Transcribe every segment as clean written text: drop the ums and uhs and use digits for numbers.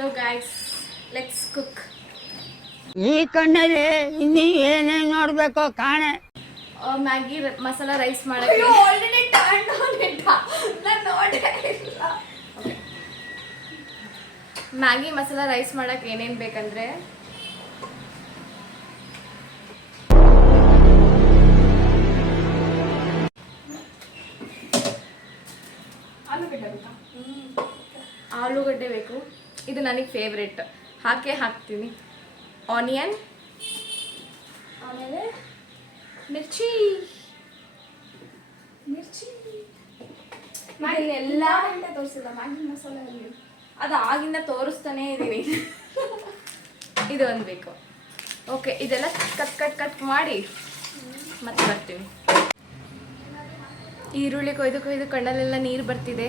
So guys let's cook. ಈ ಕಣ್ಣಲ್ಲಿ ಇನ್ನೀ ಏನೇನು ನೋಡ್ಬೇಕೋ ಕಾಣೆ. ಮ್ಯಾಗಿ ಮಸಾಲ ರೈಸ್ ಮಾಡಕ್ಕೆ ಆಲ್ರೆಡಿ ಟರ್ನ್ ಆನ್ ಇಟ್ ನಾನು ನೋಡೇ ಇಲ್ಲ. ಮ್ಯಾಗಿ ಮಸಾಲ ರೈಸ್ ಮಾಡಕ್ಕೆ ಏನೇನು ಬೇಕಂದ್ರೆ ಆಲೂಗಡ್ಡೆ ಬೇಕು. ಇದು ನನಗೆ ಫೇವ್ರೆಟ್, ಹಾಕ್ತೀನಿ. ಆನಿಯನ್, ಆಮೇಲೆ ಮಿರ್ಚಿ ಎಲ್ಲ ತೋರಿಸಿಲ್ಲ ಮ್ಯಾಗಿ ಮಸಾಲೆ ಅಲ್ಲಿ. ಅದು ಆಗಿಂದ ತೋರಿಸ್ತಾನೆ ಇದ್ದೀನಿ. ಇದು ಒಂದು ಬೇಕು. ಓಕೆ, ಇದೆಲ್ಲ ಕಟ್ ಮಾಡಿ ಮತ್ತೆ ಬರ್ತೀವಿ. ಈರುಳ್ಳಿ ಕೊಯ್ದು ಕಣ್ಣಲ್ಲೆಲ್ಲ ನೀರು ಬರ್ತಿದೆ.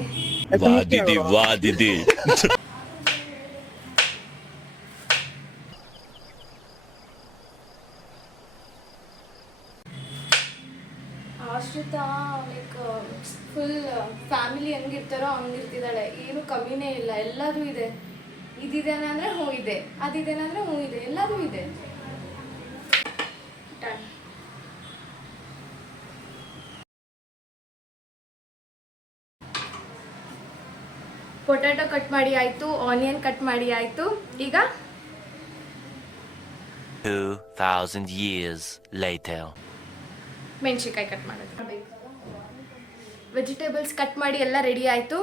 Ashrita like full family ಹೆಂಗಿರ್ತಾರೋ ಹಂಗಿರ್ತಿದ್ದಾಳೆ. ಏನು ಕಮ್ಮಿನೇ ಇಲ್ಲ, ಎಲ್ಲದೂ ಇದೆ. ಇದಿದೇನೆ ಅಂದರೆ ಹ್ಞೂ ಇದೆ, ಅದಿದೇನೆ ಅಂದರೆ ಹ್ಞೂ ಇದೆ, ಎಲ್ಲದೂ ಇದೆ. ಪೊಟ್ಯಾಟೊ ಕಟ್ ಮಾಡಿ ಆಯಿತು, ಆನಿಯನ್ ಕಟ್ ಮಾಡಿ ಆಯಿತು. ಈಗ 2000 years later. ಮೆಣಸಿನ್ಕಾಯಿ ಕಟ್ ಮಾಡೋದು. ವೆಜಿಟೇಬಲ್ಸ್ ಕಟ್ ಮಾಡಿ ಎಲ್ಲ ರೆಡಿ ಆಯಿತು.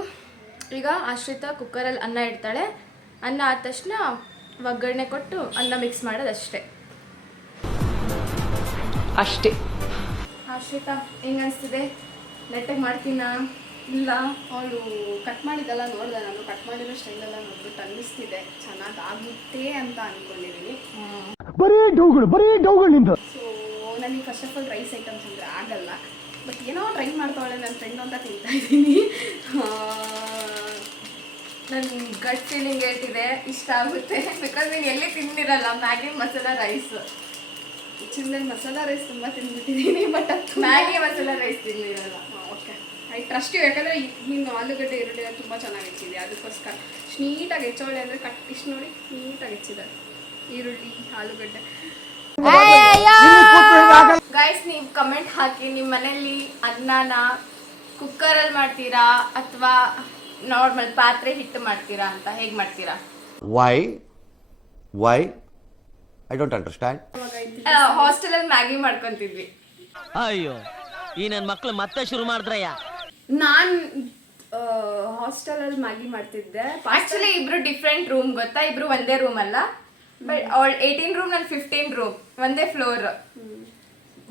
ಈಗ ಆಶ್ರಿತಾ ಕುಕ್ಕರಲ್ಲಿ ಅನ್ನ ಇಡ್ತಾಳೆ. ಅನ್ನ ಆದ ತಕ್ಷಣ ಒಗ್ಗರಣೆ ಕೊಟ್ಟು ಅನ್ನ ಮಿಕ್ಸ್ ಮಾಡೋದು ಅಷ್ಟೇ. ಆಶ್ರಿತಾ ಹೆಂಗೆ ಅನಿಸ್ತಿದೆ? ನೆಟ್ಟಾಗಿ ಮಾಡ್ತೀನಾ ಇಲ್ಲ? ಅವಳು ಕಟ್ ಮಾಡಿದ್ದೆಲ್ಲ ನೋಡಿದೆ ನಾನು. ಕಟ್ ಮಾಡಿರೋ ಸ್ಟೈಲೆಲ್ಲ ನೋಡ್ಬಿಟ್ಟು ಅನ್ನಿಸ್ತಿದೆ ಚೆನ್ನಾಗಾಗುತ್ತೆ ಅಂತ ಅಂದ್ಕೊಂಡಿದ್ದೀನಿ. ಬರೀ ಡೌಗಳು. ಸೊ ನನಗೆ first of all rice items ಅಂದರೆ ಆಗಲ್ಲ. ಬಟ್ ಏನೋ ಟ್ರೈ ಮಾಡ್ತಾಳೆ ನನ್ನ ಫ್ರೆಂಡ್ ಅಂತ ತಿಂತಾ ಇದ್ದೀನಿ. ನನ್ನ ಗಟ್ ಫೀಲಿಂಗ್ ಹೇಳ್ತಿದೆ ಇಷ್ಟ ಆಗುತ್ತೆ. ಬಿಕಾಸ್ ನೀನು ಎಲ್ಲಿ ತಿಂದಿರಲ್ಲ ಮ್ಯಾಗಿ ಮಸಾಲ ರೈಸ್. ಚಿನ್ನದಲ್ಲಿ ಮಸಾಲ ರೈಸ್ ತುಂಬ ತಿಂದ್ಬಿಟ್ಟಿದ್ದೀನಿ, ಬಟ್ ಮ್ಯಾಗಿ ಮಸಾಲ ರೈಸ್ ತಿಂದಿರಲ್ಲ. Okay, I trust you. ಯಾಕಂದರೆ ನೀನು ಆಲೂಗಡ್ಡೆ ಈರುಳ್ಳಿ ತುಂಬ ಚೆನ್ನಾಗಿ ಹೆಚ್ಚಿದೆ, ಅದಕ್ಕೋಸ್ಕರ ನೀಟಾಗಿ ಹೆಚ್ಚೋಳೆ ಅಂದರೆ ಇಷ್ಟು ನೋಡಿ ನೀಟಾಗಿ ಹೆಚ್ಚಿದ್ದಾರೆ ಈರುಳ್ಳಿ ಆಲೂಗಡ್ಡೆ. ಗೈಸ್, ನೀವು ಕಮೆಂಟ್ ಹಾಕಿ, ನಿಮ್ಮ ಮನೇಲಿ ಅನ್ನನ ಕುಕ್ಕರಲ್ಲಿ ಮಾಡ್ತೀರಾ ಅಥವಾ ನಾರ್ಮಲ್ ಪಾತ್ರೆ ಹಿಟ್ಟು ಮಾಡ್ತೀರಾ ಅಂತ. ಹೇಗೆ ಮಾಡ್ತೀರಾ? Why I don't understand. ಹಾಸ್ಟೆಲಲ್ಲಿ ಮ್ಯಾಗಿ ಮಾಡ್ಕೊಂತಿದ್ವಿ. ಅಯ್ಯೋ, ಈ ನನ್ನ ಮಕ್ಳು ಮತ್ತೆ ಶುರು ಮಾಡಿದ್ರಯ್ಯ. ನಾನು ಹಾಸ್ಟೆಲಲ್ಲಿ ಮ್ಯಾಗಿ ಮಾಡ್ತಿದ್ದೆ. ಆಕ್ಚುಲಿ ಇಬ್ರು ಡಿಫ್ರೆಂಟ್ ರೂಮ್ ಗೊತ್ತಾ? ಇಬ್ರು ಒಂದೇ ರೂಮ್ ಅಲ್ಲ. ಬಟ್ ಅವಳು 18 ರೂಮ್, ನಾನು 15 ರೂಮ್, ಒಂದೇ ಫ್ಲೋರ್.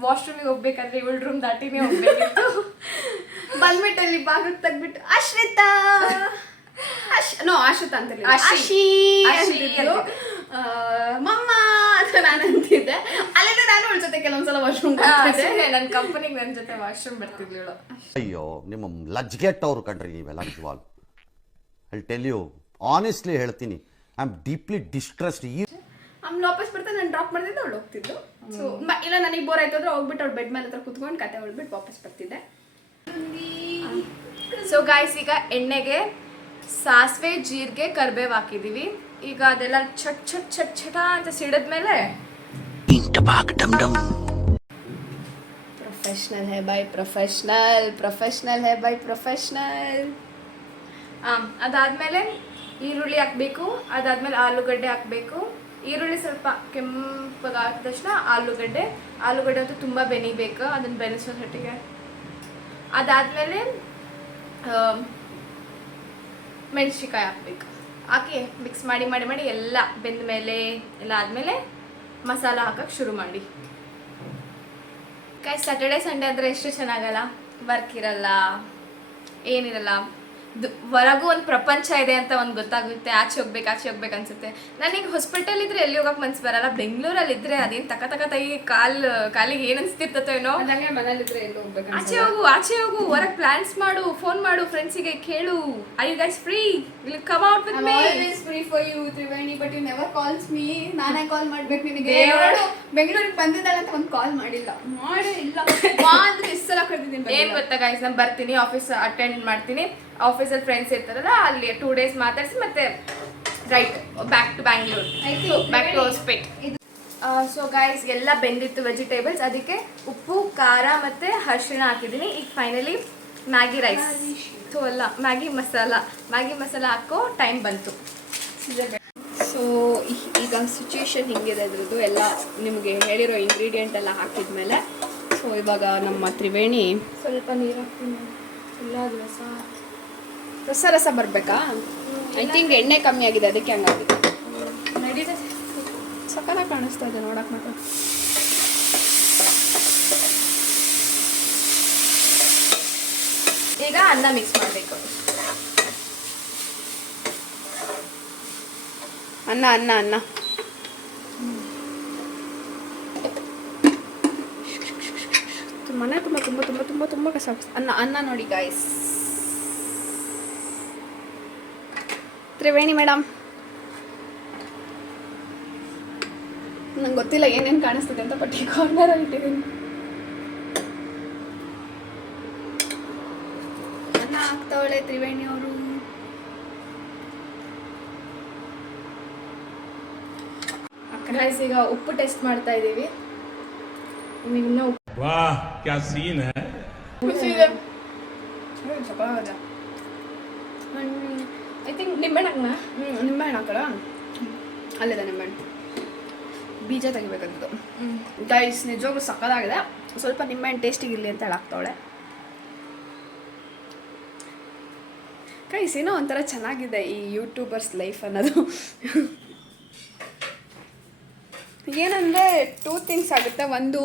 ವಾಶ್ರೂಮಿಗೆ ಹೋಗ್ಬೇಕಂದ್ರೆ 7 ರೂಮ್ ದಾಟಿನೇ ಹೋಗ್ಬೇಕಿತ್ತು. ಬಂದ್ಬಿಟ್ಟಲ್ಲಿ ಬಾಗಿಲು ತೆಗ್ಬಿಟ್ಟು ಆಶ್ರಿತಾ ಆಶ್ರಿತಾ ಅಂತ ಆಶಿ ಅಂತಿದ್ದು, ಮಮ್ಮ ಅಂತ ನಾನು ಅಂತಿದ್ದೆ. ಅಲ್ಲಿಂದ ನಾನು ಅವಳ ಜೊತೆ ಕೆಲವೊಂದ್ಸಲ ವಾಶ್ರೂಮ್ ನನ್ನ ಕಂಪನಿಗೆ ನನ್ನ ಜೊತೆ ವಾಶ್ರೂಮ್ ಬರ್ತಿದ್ಳು. ಅಯ್ಯೋ, ನಿಮ್ಮ ಲಜ್ಗೆಟ್ಟವ್ರು ಕಂಡ್ರಿ ನೀವೆಲ್ಲ ನಿಜವಾಗ್. ಐ ಟೆಲ್ ಯು ಆನೆಸ್ಟ್ಲಿ ಹೇಳ್ತೀನಿ, ಐ ಆಮ್ ಡೀಪ್ಲಿ ಡಿಸ್ಟ್ರೆಸ್ಡ್. ಆಮೇಲೆ ವಾಪಸ್ ಬರ್ತಾ ನಾನು ಡ್ರಾಪ್ ಮಾಡ್ತಿದ್ದೆ, ಅವಳು ಹೋಗ್ತಿದ್ದು. ಸೊ ಇಲ್ಲ ನನಗೆ ಬೋರ್ ಆಯ್ತು ಅಂದ್ರೆ ಹೋಗ್ಬಿಟ್ಟು ಅವ್ಳು ಬೆಡ್ ಮೇಲೆ ಹತ್ರ ಕುತ್ಕೊಂಡು ಕತೆ ಹೊಳ್ಬಿಟ್ಟು ವಾಪಸ್ ಬರ್ತಿದ್ದೆ. ಸೊ ಗಾಯ್ಸ್, ಈಗ ಎಣ್ಣೆಗೆ ಸಾಸಿವೆ, ಜೀರಿಗೆ, ಕರಿಬೇವು ಹಾಕಿದೀವಿ. ಈಗ ಅದೆಲ್ಲ ಚಟ್ ಚಟ್ ಚಟ್ ಚಟ ಅಂತ ಸಿಡಿದ್ಮೇಲೆ ಪ್ರೊಫೆಷ್ನಲ್ ಹೇ ಬೈ ಪ್ರೊಫೆಷ್ನಲ್, ಪ್ರೊಫೆಷ್ನಲ್ ಹೇ ಬೈ ಪ್ರೊಫೆಷ್ನಲ್. ಅದಾದ್ಮೇಲೆ ಈರುಳ್ಳಿ ಹಾಕಬೇಕು. ಅದಾದ್ಮೇಲೆ ಆಲೂಗಡ್ಡೆ ಹಾಕಬೇಕು. ಈರುಳ್ಳಿ ಸ್ವಲ್ಪ ಕೆಂಪಗಾದ ತಕ್ಷಣ ಆಲೂಗಡ್ಡೆ ಅಂತೂ ತುಂಬ ಬೆನಿಬೇಕು. ಅದನ್ನು ಬೆನೆಸೋ ಹೊಟ್ಟಿಗೆ. ಅದಾದಮೇಲೆ ಮೆಣಸಿನ್ಕಾಯಿ ಹಾಕಬೇಕು. ಹಾಕಿ ಮಿಕ್ಸ್ ಮಾಡಿ ಮಾಡಿ ಮಾಡಿ ಎಲ್ಲ ಬೆಂದ ಮೇಲೆ ಎಲ್ಲ ಆದಮೇಲೆ ಮಸಾಲ ಹಾಕಕ್ಕೆ ಶುರು ಮಾಡಿ. ಸ್ಯಾಟರ್ಡೆ ಸಂಡೇ ಅಂದರೆ ಎಷ್ಟು ಚೆನ್ನಾಗಲ್ಲ. ವರ್ಕ್ ಇರಲ್ಲ, ಏನಿರಲ್ಲ. ಹೊರಗೂ ಒಂದು ಪ್ರಪಂಚ ಇದೆ ಅಂತ ಒಂದು ಗೊತ್ತಾಗುತ್ತೆ. ಆಚೆ ಹೋಗ್ಬೇಕು ಅನ್ಸುತ್ತೆ. ನನಗೆ ಹಾಸ್ಪಿಟಲ್ ಇದ್ರೆ ಎಲ್ಲಿ ಹೋಗಕ್ಕೆ ಮನ್ಸು ಬರಲ್ಲ. ಬೆಂಗಳೂರಲ್ಲಿ ಇದ್ರೆ ಅದೇನು ತಕ ತೈ ಕಾಲಿಗೆ ಏನು ಅನ್ಸ್ತಿರ್ತೋ ಏನೋ. ಮನೇಲಿದ್ರೆ ಎಲ್ಲಿ ಹೋಗ್ಬೇಕು, ಆಚೆ ಹೋಗು ಹೊರಗೆ ಪ್ಲಾನ್ಸ್ ಮಾಡು, ಫೋನ್ ಮಾಡು, ಫ್ರೆಂಡ್ಸಿಗೆ ಕೇಳು, I you guys free, will come out with me. Always free for you Triveni, but you never calls me. ನಾನೇ ಕಾಲ್ ಮಾಡ್ಬೇಕು ನಿನಗೆ. ಬೆಂಗಳೂರಿಗೆ ಬಂದಿದ್ದಾಳೆ ಅಂತ ಒಂದು ಕಾಲ್ ಮಾಡಿಲ್ಲ. ಇಲ್ಲ ಅಂದ್ರೆ ಎಷ್ಟು ಸಲ ಕರೆದಿದ್ದೀನಿ. ಏನು ಗೊತ್ತಾ ಗೈಸ್, ನಾನು ಬರ್ತೀನಿ, ಆಫೀಸ್ ಅಟೆಂಡ್ ಮಾಡ್ತೀನಿ. ಆಫೀಸಲ್ಲಿ ಫ್ರೆಂಡ್ಸ್ ಇರ್ತಾರಲ್ಲ, ಅಲ್ಲಿ 2 days ಮಾತಾಡಿಸಿ ಮತ್ತೆ right back to Bangalore, back to Hospet. So guys ಎಲ್ಲ ಬೆಂದಿತ್ತು ವೆಜಿಟೇಬಲ್ಸ್, ಅದಕ್ಕೆ ಉಪ್ಪು ಖಾರ ಮತ್ತು ಅರಿಶಿಣ ಹಾಕಿದ್ದೀನಿ. ಈಗ ಫೈನಲಿ ಮ್ಯಾಗಿ ರೈಸ್ ಅಲ್ಲ ಮ್ಯಾಗಿ ಮಸಾಲ ಹಾಕೋ ಟೈಮ್ ಬಂತು. ಸೊ ಈಗ ಸಿಚುವೇಶನ್ ಹಿಂಗಿದೆ ಅದ್ರದ್ದು ಎಲ್ಲ ನಿಮಗೆ ಹೇಳಿರೋ ಇಂಗ್ರೀಡಿಯೆಂಟ್ ಎಲ್ಲ ಹಾಕಿದ್ಮೇಲೆ ಸೊ ಇವಾಗ ನಮ್ಮ ತ್ರಿವೇಣಿ ಸ್ವಲ್ಪ ನೀರು ಹಾಕ್ತೀನಿ, ಇಲ್ಲ ರಸ ಬರಬೇಕಾ? ಐ ಥಿಂಕ್ ಎಣ್ಣೆ ಕಮ್ಮಿ ಆಗಿದೆ, ಅದಕ್ಕೆ ಹಂಗಾಗಿದೆ. ನಡೀತದೆ. ಸಕ್ಕತ್ತಾಗಿ ಕಾಣಿಸ್ತಾ ಇದೆ ನೋಡಕ್ಕೆ ಮಾತ್ರ. ಈಗ ಅನ್ನ ಮಿಕ್ಸ್ ಮಾಡಬೇಕು. ಅನ್ನ ಮನೆ ತುಂಬ ತುಂಬ ತುಂಬ ತುಂಬ ತುಂಬ ಕಸ ಅನ್ನ ನೋಡಿ ಗಾಯ್ಸ್. ತ್ರಿವೇಣಿ ಮೇಡಮ್, ನಂಗೆ ಗೊತ್ತಿಲ್ಲ ಏನೇನು ಕಾಣಿಸ್ತದೆ ಅಂತ, ಬಟ್ ಈ ಕಾರ್ನರಲ್ಲಿ ಇಟ್ಟಿದ್ದೀನಿ. ಅನ್ನ ಹಾಕ್ತಾವಳೆ ತ್ರಿವೇಣಿ ಅವರು. ಗೈಸ್ ಈಗ ಉಪ್ಪು ಟೆಸ್ಟ್ ಮಾಡ್ತಾ ಇದ್ದೀವಿ. ಇನ್ನೂ वाह क्या सीन है. ಐ ಥಿಂಕ್ ನಿಂಬೆಹಣ್ಣು ನಿಂಬೆಹಣ್ಣು ಹಾಕಲ್ಲ, ಅಲ್ಲಿದೆ ನಿಂಬೆಹಣ್ಣು, ಬೀಜ ತೆಗಿಬೇಕಂತದ್ದು. ಗೈಸ್ ನಿಜವಾಗ್ಲೂ ಸಕ್ಕತ್ತಾಗಿದೆ. ಸ್ವಲ್ಪ ನಿಂಬೆಹಣ್ಣು ಟೇಸ್ಟಿಗಿರಲಿ ಅಂತ ಹೇಳಾಕ್ತಾವಳೆ. ಗೈಸ್ ಏನೋ ಒಂಥರ ಚೆನ್ನಾಗಿದೆ ಈ ಯೂಟ್ಯೂಬರ್ಸ್ ಲೈಫ್ ಅನ್ನೋದು. ಏನಂದರೆ 2 ಥಿಂಗ್ಸ್ ಆಗುತ್ತೆ. ಒಂದು,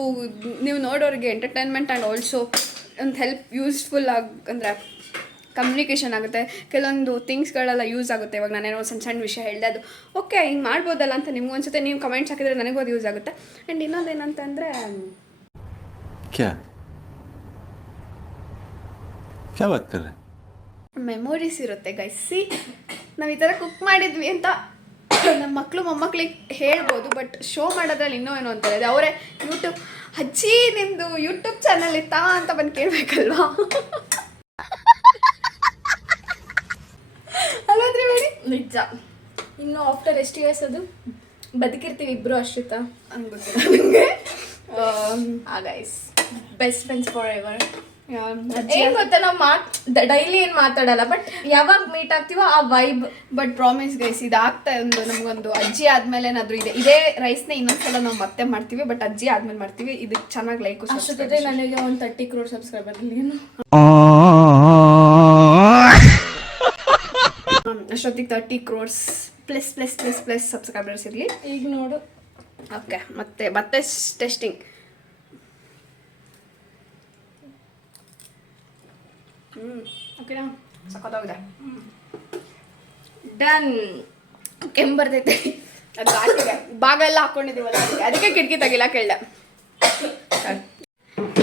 ನೀವು ನೋಡೋರಿಗೆ ಎಂಟರ್ಟೈನ್ಮೆಂಟ್ ಆ್ಯಂಡ್ ಆಲ್ಸೋ ಒಂದು ಹೆಲ್ಪ್ ಯೂಸ್ಫುಲ್ ಅಂದರೆ ಕಮ್ಯುನಿಕೇಷನ್ ಆಗುತ್ತೆ. ಕೆಲವೊಂದು ಥಿಂಗ್ಸ್ಗಳೆಲ್ಲ ಯೂಸ್ ಆಗುತ್ತೆ. ಇವಾಗ ನಾನೇನೋ ಸಣ್ಣ ವಿಷಯ ಹೇಳಿದೆ, ಅದು ಓಕೆ ಹಿಂಗೆ ಮಾಡ್ಬೋದಲ್ಲ ಅಂತ ನಿಮ್ಗೆ ಅನ್ಸುತ್ತೆ. ನೀವು ಕಮೆಂಟ್ಸ್ ಹಾಕಿದರೆ ನನಗೂ ಅದು ಯೂಸ್ ಆಗುತ್ತೆ. ಆ್ಯಂಡ್ ಇನ್ನೊಂದೇನಂತಂದರೆ क्या बात कर रहे हैं? ಮೆಮೊರೀಸ್ ಇರುತ್ತೆ ಗೈಸ್. ಸಿ ನಾವು ಈ ಥರ ಕುಕ್ ಮಾಡಿದ್ವಿ ಅಂತ ನಮ್ಮ ಮಕ್ಕಳು ಮೊಮ್ಮಕ್ಳಿಗೆ ಹೇಳ್ಬೋದು, ಬಟ್ ಶೋ ಮಾಡೋದ್ರಲ್ಲಿ ಇನ್ನೂ ಏನೋ ಅಂತಾರೆ. ಅದು ಅವರೇ ಯೂಟ್ಯೂಬ್ ಅಜ್ಜಿ ನಿಮ್ಮದು ಯೂಟ್ಯೂಬ್ ಚಾನಲ್ ಇತ್ತಾ ಅಂತ ಬಂದು ಕೇಳಬೇಕಲ್ವಾ? ಹಾಗಾದ್ರೆ ಬೇಡಿ ನಿಜ. ಇನ್ನು ಆಫ್ಟರ್ ಎಷ್ಟು ಇಯರ್ಸ್ ಅದು ಬದುಕಿರ್ತೀವಿ ಇಬ್ಬರು ಅಶ್ರಿತಾ ಹಂಗೆ ಗೊತ್ತಿಲ್ಲ ನನಗೆ. Guys best friends for ever. ಏನ್ ಗೊತ್ತಾ, ನಾವು ಡೈಲಿ ಏನು ಮಾತಾಡಲ್ಲ, ಬಟ್ ಯಾವಾಗ ಮೀಟ್ ಆಗ್ತೀವೋ ಆ ವೈಬ್. ಬಟ್ ಪ್ರಾಮಿಸ್ ಗೈಸ್, ಇದಾಗ್ತಾ ನಮಗೊಂದು ಅಜ್ಜಿ ಆದ್ಮೇಲೆ ಏನಾದರೂ ಇದೇ ರೈಸ್ನೇ ಇನ್ನೊಂದ್ಸಲ ನಾವು ಮತ್ತೆ ಮಾಡ್ತೀವಿ, ಬಟ್ ಅಜ್ಜಿ ಆದ್ಮೇಲೆ ಮಾಡ್ತೀವಿ. ಇದಕ್ಕೆ ಚೆನ್ನಾಗಿ ಲೈಕ್ ಅಷ್ಟೊತ್ತಿಗೆ ನನಗೆ ಒಂದು 30 crore ಸಬ್ಸ್ಕ್ರೈಬರ್ ಏನು ಅಷ್ಟೊತ್ತಿಗೆ 30 crores ಪ್ಲಸ್ ಸಬ್ಸ್ಕ್ರೈಬರ್ಸ್ ಇರಲಿ. ಈಗ ನೋಡು. ಓಕೆ, ಮತ್ತೆ ಟೆಸ್ಟಿಂಗ್. ಓಕೆನಾ? ಸಕ್ಕತ್ತಾಗಿದೆ. ಡನ್. ಕೆಮ್ಮು ಬರ್ತೈತೆ, ಅದು ಘಾಟಿಗೆ ಭಾಗ ಎಲ್ಲ ಹಾಕ್ಕೊಂಡಿದ್ದೀವಲ್ಲ, ಅದಕ್ಕೆ ಕಿಟಕಿ ತೆಗಿಲ್ಲ ಕೇಳ್ದೆ.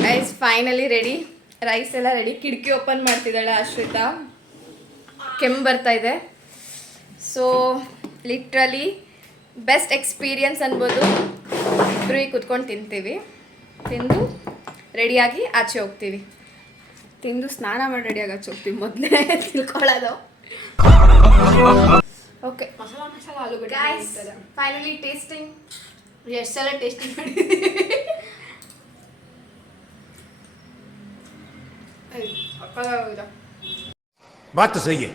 ರೈಸ್ ಫೈನಲಿ ರೆಡಿ, ರೈಸ್ ಎಲ್ಲ ರೆಡಿ. ಕಿಟಕಿ ಓಪನ್ ಮಾಡ್ತಿದ್ದಾಳೆ ಅಶ್ರಿತಾ, ಕೆಮ್ಮು ಬರ್ತಾ ಇದೆ. ಸೊ ಲಿಟ್ರಲಿ ಬೆಸ್ಟ್ ಎಕ್ಸ್ಪೀರಿಯನ್ಸ್ ಅನ್ಬೋದು. ಇಬ್ಬರು ಕುತ್ಕೊಂಡು ತಿಂತೀವಿ, ತಿಂದು ರೆಡಿಯಾಗಿ ಆಚೆ ಹೋಗ್ತೀವಿ. ತಿಂದು ಸ್ನಾನ ಮಾಡಿ ರೆಡಿಯಾಗಿ ಹಚ್ಚೋಗ್ತೀವಿ, ಮೊದಲೇ ತಿಳ್ಕೊಳ್ಳೋದು. ಓಕೆ, ಮಸಾಲ ಆಲೂಗಡ್ಡೆ ಗೈಸ್ ಫೈನಲಿ ಟೇಸ್ಟಿಂಗ್. ಎಷ್ಟು ಸಲ ಟೇಸ್ಟಿಂಗ್ ಮಾಡಿದ್ದೀವಿ. बात तो सही है.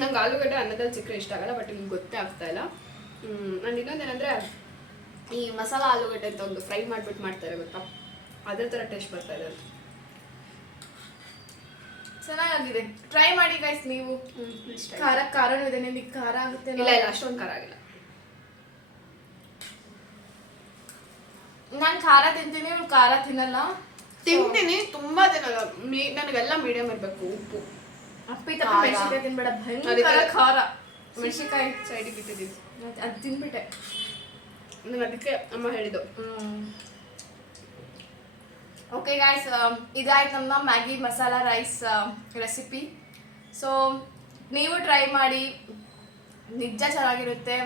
ನಂಗೆ ಆಲೂಗಡ್ಡೆ ಅನ್ನದಲ್ಲಿ ಸಿಕ್ಕರೆ ಇಷ್ಟ ಆಗಲ್ಲ, ಬಟ್ ನಿಮ್ಗೆ ಗೊತ್ತೇ ಆಗ್ತಾ ಇಲ್ಲ. ನಾನು ಇನ್ನೊಂದೇನೆಂದರೆ, ಈ ಮಸಾಲ ಆಲೂಗಡ್ಡೆ ಅಂತ ಒಂದು ಫ್ರೈ ಮಾಡಿಬಿಟ್ಟು ಮಾಡ್ತಾರೆ ಗೊತ್ತಾ, ಅದೇ ಥರ ಟೇಸ್ಟ್ ಬರ್ತಾ ಇದೆ. ಚೆನ್ನಾಗಿದೆ, ಟ್ರೈ ಮಾಡಿ ಗೈಸ್ ನೀವು. ಖಾರನೂ ಇದೆ, ನಿಮಗೆ ಖಾರ ಆಗುತ್ತೆ? ಇಲ್ಲ ಅಷ್ಟೊಂದು ಖಾರ ಆಗಿಲ್ಲ. ನಾನು ಖಾರ ತಿಂತೀನಿ, ಇವ್ಳು ಖಾರ ತಿನ್ನಲ್ಲ. ತಿಂತೀನಿ, ತುಂಬಾ ತಿನ್ನಲ್ಲ. ನನಗೆಲ್ಲ ಮೀಡಿಯಂ ಇರಬೇಕು. ಉಪ್ಪು ಅಪ್ಪಿತ ಮೆಣಸಿನ್ಕಾಯಿ ತಿನ್ಬೇಡ, ಭಯಂಕರ ಖಾರ. ಮೆಣಸಿನ್ಕಾಯಿ ಸೈಡಿಗೆ ಬಿಟ್ಟಿದ್ದೀವಿ, ಅದು ತಿನ್ಬಿಟ್ಟೆ. ನನಗೆ ಅದಕ್ಕೆ ಅಮ್ಮ ಹೇಳಿದ್ದು. ಓಕೆ ಗಾಯ್ಸ್, ಇದಾಯ್ತು ನಮ್ಮ Maggi masala rice recipe. So ನೀವು ಟ್ರೈ ಮಾಡಿ, ನಿಜ ಚೆನ್ನಾಗಿರುತ್ತೆ.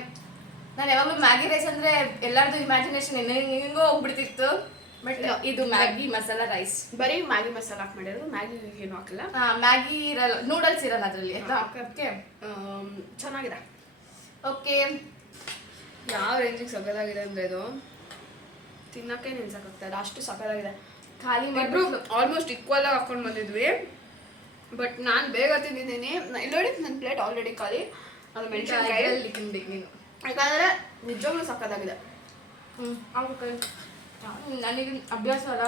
ನಾನು ಯಾವಾಗಲೂ ಮ್ಯಾಗಿ ರೈಸ್ ಅಂದರೆ ಎಲ್ಲರದ್ದು ಇಮ್ಯಾಜಿನೇಷನ್ ಹೆಂಗೋ ಹೋಗ್ಬಿಡ್ತಿತ್ತು, ಬಟ್ ಇದು ಮ್ಯಾಗಿ ಮಸಾಲ ರೈಸ್. ಬರೀ ಮ್ಯಾಗಿ ಮಸಾಲ ಹಾಕಿ ಮಾಡಿರೋದು, ಮ್ಯಾಗಿ ಏನು ಹಾಕಲ್ಲ. ಮ್ಯಾಗಿ ಇರಲ್ಲ, ನೂಡಲ್ಸ್ ಇರಲ್ಲ ಅದರಲ್ಲಿ ಆಯ್ತಾ. ಓಕೆ ಚೆನ್ನಾಗಿದೆ. ಓಕೆ, ಯಾವ ರೇಂಜಿಗೆ ಸಕ್ಕತ್ತಾಗಿದೆ ಅಂದರೆ ಇದು ತಿನ್ನೋಕ್ಕೆ ನಿಲ್ಸಕ್ಕಾಗ್ತದೆ, ಅಷ್ಟು ಸಕ್ಕತ್ತಾಗಿದೆ. ಖಾಲಿ ಇಬ್ರು ಮಾಡ್ಬಿಟ್ಟು ಆಲ್ಮೋಸ್ಟ್ ಈಕ್ವಲ್ ಆಗಿ ಹಾಕೊಂಡು ಬಂದಿದ್ವಿ. ಬಟ್ ನಾನು ಬೇಗ ತಿಂದಿದ್ದೀನಿ. ಇಲ್ಲಿ ನೋಡಿ ನನ್ನ ಪ್ಲೇಟ್ ಆಲ್ರೆಡಿ ಖಾಲಿ. ಅದು ಮೆಣಸಿನ್ಕಾಯಿ ತಿಂದೆ ನೀನು. ಯಾಕಂದರೆ ನಿಜವಾಗ್ಲೂ ಸಕ್ಕತ್ತಾಗಿದೆ. ನನಗೆ ಅಭ್ಯಾಸ ಅಲ್ಲ.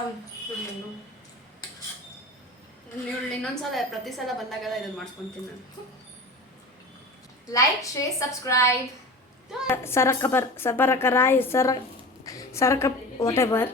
ನೀವು ಇನ್ನೊಂದ್ಸಲ ಪ್ರತಿ ಸಲ ಬಂದಾಗೆಲ್ಲ ಇದನ್ನು ಮಾಡಿಸ್ಕೊತೀನಿ ನಾನು. Like, share, subscribe. ಸರಕ ಸಬರಕರಾಯಿ ಸರಕ ವಾಟ್ ಎವರ್